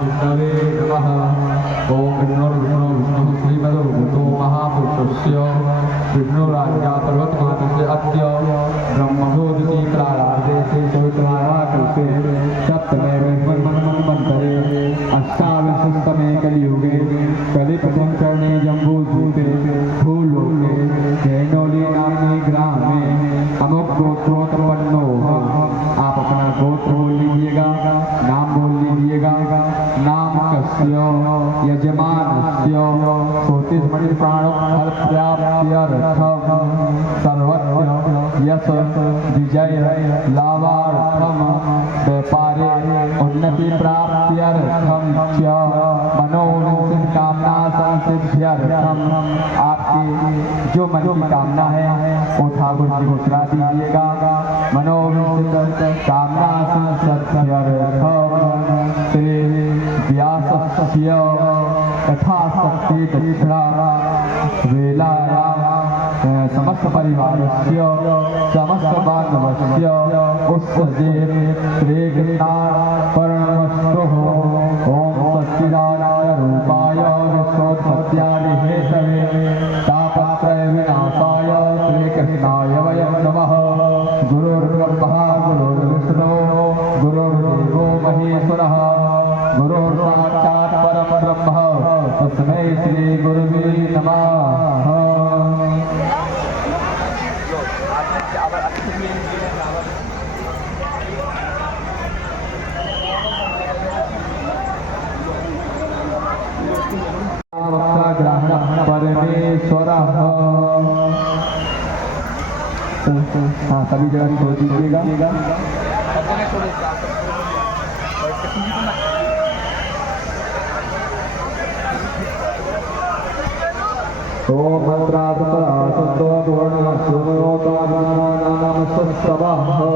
विष्णवे नमः। ओम विष्णुर्विष्णु विष्णुः श्रीमदो भूतो महापुरुषस्य विष्णुराज्ञा पर्वतमानस्य अद्य ब्रह्मभूतिति प्राराधे श्री पवित्राया कल्पे सप्तमे ब्रह्मन्मन्वन्तरे अष्टाविंशतमे कलियुगे कलिप्रथम चरणे जम्बूद्वीपे भूलोके जैनोली नामनी ग्रामे अमुक गोत्रोत्पन्नो। आप अपना गोत्र बोल लीजिएगा, नाम बोल लीजिएगा। नाम कस्य यजमानस्य ज्योतिषमणि प्राणो फल प्राप्त्यर्थम सर्वस्य यश विजय लाभार्थम व्यापारे उन्नति प्राप्त्यर्थम च मनोवांछित कामना संसिद्ध्यर्थम। आपकी जो मन की कामना है वो ठाकुर जी को सुना दीजिएगा। मनोवांछित कामना संसिद्ध्यर्थम श्री व्यासस्य यथाशक्ति दक्षिणा वेलायां समस्त परिवारस्य समस्त बांधवस्य उत्सवे श्री कृष्णार्पणमस्तु। ओम सच्चिदानंद रूपाय विश्वोत्पत्त्यादि हेतवे तापत्रय विनाशाय श्री कृष्णाय वयं नमः। गुरुर्ब्रह्मा गुरुर्विष्णु गुरुर्देवो महेश्वरः गुरुर्साक्षात् परं ब्रह्म तस्मै श्री गुरुवे नमः। परमेश्वर हाँ सभी जगह छोड़ दीजिएगा। ओम मंत्रार्थ पराशुद्धो पूर्णमस्यो नमः।